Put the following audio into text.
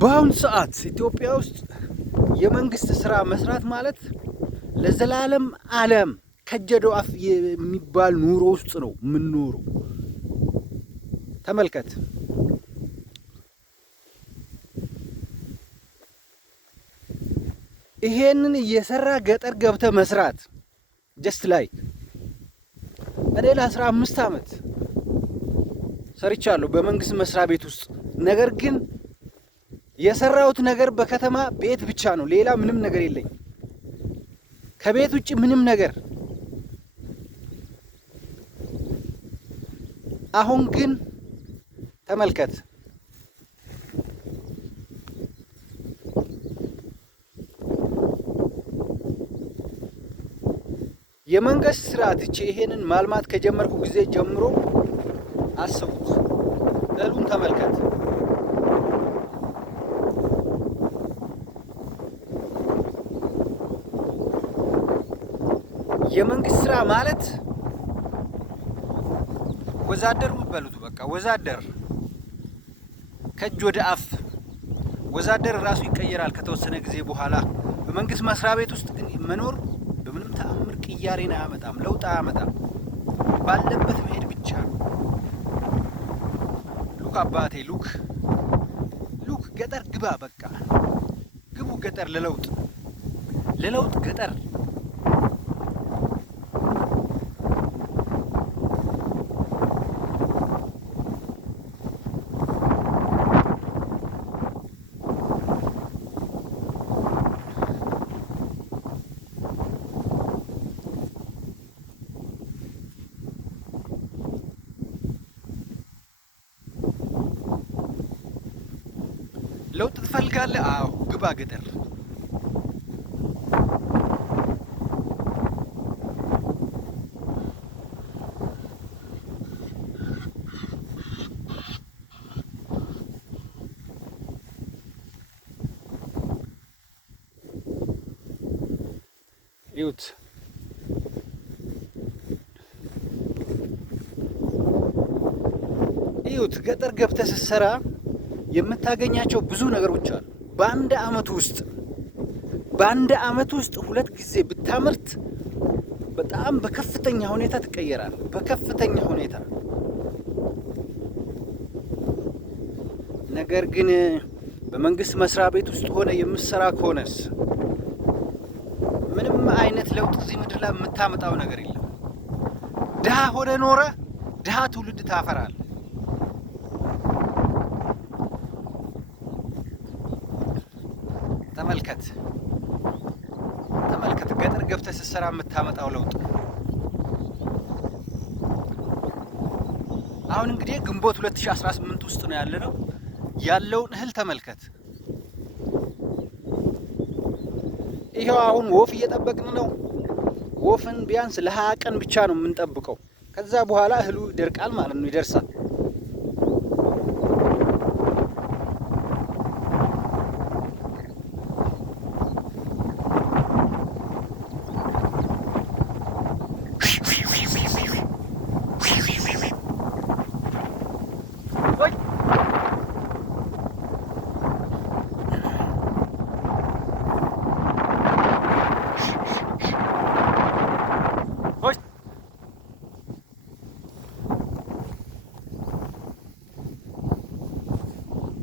በአሁን ሰዓት ኢትዮጵያ ውስጥ የመንግስት ስራ መስራት ማለት ለዘላለም ዓለም ከጀደው አፍ የሚባል ኑሮ ውስጥ ነው የምንኖረው። ተመልከት። ይሄንን እየሰራ ገጠር ገብተ መስራት ጀስት ላይክ እኔ ለ15 ዓመት ሰርቻለሁ በመንግስት መስሪያ ቤት ውስጥ። ነገር ግን የሰራሁት ነገር በከተማ ቤት ብቻ ነው፣ ሌላ ምንም ነገር የለኝ። ከቤት ውጭ ምንም ነገር። አሁን ግን ተመልከት፣ የመንግስት ስርዓት እቺ ይሄንን ማልማት ከጀመርኩ ጊዜ ጀምሮ አስቡት። እህሉን ተመልከት። የመንግስት ስራ ማለት ወዛደር በሉት፣ በቃ ወዛደር ከእጅ ወደ አፍ። ወዛደር ራሱ ይቀየራል ከተወሰነ ጊዜ በኋላ። በመንግስት መስሪያ ቤት ውስጥ ግን መኖር በምንም ተአምር ቅያሬን አያመጣም፣ ለውጥ አያመጣም። ባለበት መሄድ ብቻ ነው። ሉክ አባቴ ሉክ ገጠር ግባ፣ በቃ ግቡ ገጠር፣ ለለውጥ ገጠር። ለውጥ ትፈልጋለህ? አዎ ግባ ገጠር። ይሁት ገጠር ገብተህ ስትሰራ የምታገኛቸው ብዙ ነገሮች አሉ። በአንድ አመት ውስጥ 2 ጊዜ ብታመርት በጣም በከፍተኛ ሁኔታ ትቀየራለህ። በከፍተኛ ሁኔታ። ነገር ግን በመንግስት መስሪያ ቤት ውስጥ ሆነ የምትሰራ ከሆነስ ምንም አይነት ለውጥ እዚህ ምድር ላይ የምታመጣው ነገር የለም። ድሃ ሆነ ኖረ ድሃ ትውልድ ታፈራለህ። ተመልከት ገጠር ገብተህ ስትሰራ የምታመጣው ለውጥ። አሁን እንግዲህ ግንቦት 2018 ውስጥ ነው ያለነው። ያለውን እህል ተመልከት። ይሄው አሁን ወፍ እየጠበቅን ነው። ወፍን ቢያንስ ለ20 ቀን ብቻ ነው የምንጠብቀው። ከዛ በኋላ እህሉ ይደርቃል ማለት ነው፣ ይደርሳል።